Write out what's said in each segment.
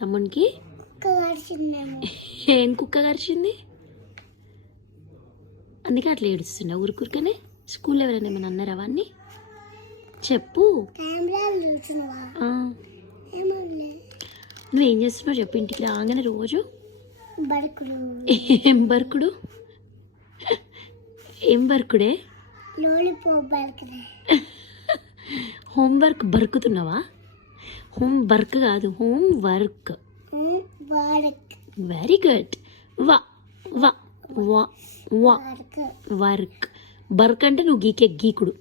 తమ్మునికి ఏం కుక్క కరిచింది? అందుకే అట్లా ఏడుస్తున్నా ఊరుకూరికనే. స్కూల్లో ఎవరైనా ఏమైనా అన్నారా అవన్నీ? చెప్పు. నువ్వేం చేస్తున్నావు చెప్పు. ఇంటికి రాగానే రోజు ఏం బర్కుడు? ఏం బర్కుడే? హోంవర్క్ బరుకుతున్నావా? హోమ్ వర్క్ కాదు, హోమ్ వర్క్. Very good. వా వా వా వా వర్క్. బర్క్ అంటే నువ్వు గీకే గీకుడు.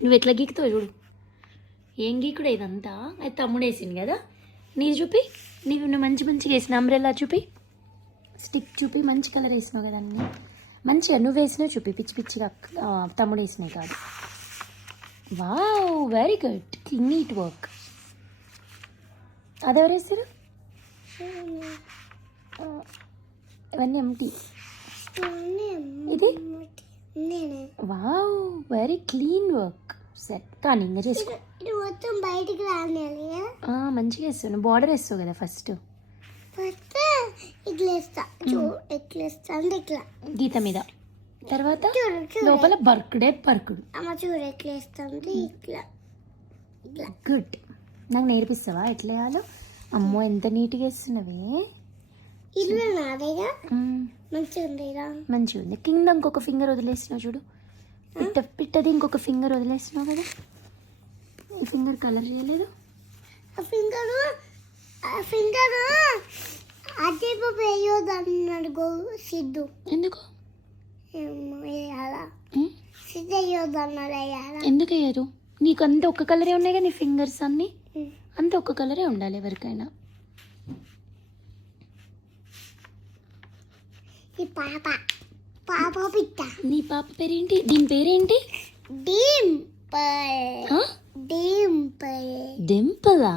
నువ్వు ఎట్లా గీకుతావు చూడు. ఏం గీకుడు ఇదంతా? అది తమ్ముడు వేసింది కదా. నీది చూపి. నువ్వు మంచిగా వేసిన అంబ్రెల్లా చూపి. స్టిక్ చూపి. మంచి కలర్ వేసినావు కదా అన్నీ మంచిగా. నువ్వు వేసినావు చూపి. పిచ్చి పిచ్చిగా తమ్ముడు వేసినాయి కాదు. Wow, very good. Neat work. అదెవరు వేస్తారు? ఇవన్నీ ఎంటీ. ఇది wow, very clean work. Set. కానీ ఇంకా చేసుకో. బయటికి మంచిగా వేస్తావు. బార్డర్ వేస్తావు కదా ఫస్ట్. గీత మీద. తర్వాత లోపల బర్క్డే పర్కుడు. గుడ్. నాకు నేర్పిస్తావా ఎట్లా వేయాలో? అమ్మో ఎంత నీట్గా వేస్తున్నవే. మంచిగా ఉంది. కింద ఇంకొక ఫింగర్ వదిలేసినావు చూడు. పిట్టది ఇంకొక ఫింగర్ వదిలేసినావు కదా. ఈ ఫింగర్ కలర్ చేయలేదు. సిద్ధు ఎందుకు? ఎందుకు వేయరు? నీకు అంత ఒక్క కలరే ఉన్నాయి కదా నీ ఫింగర్స్ అన్నీ. అంత ఒక్క కలరే ఉండాలి ఎవరికైనా. నీ పాప పేరేంటి? దీని పేరేంటి? డింపలా?